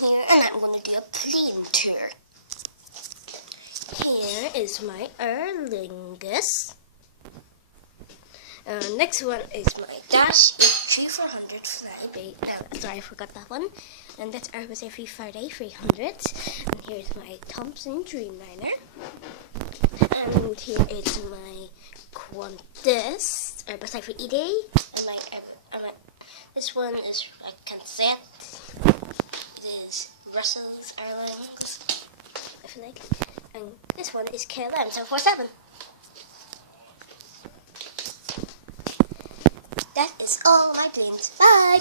here and I'm going to do a plane tour. Here is my Aer Lingus. Next one is my Dash 3400 Flybait. Sorry, I forgot that one. And that's Airbus A330 300. And here's my Thompson Dreamliner. And here is my Qantas Airbus A380. And this one is a Consent. It is Brussels Airlines, I feel like. And this one is KLM 747. That is all my planes. Bye!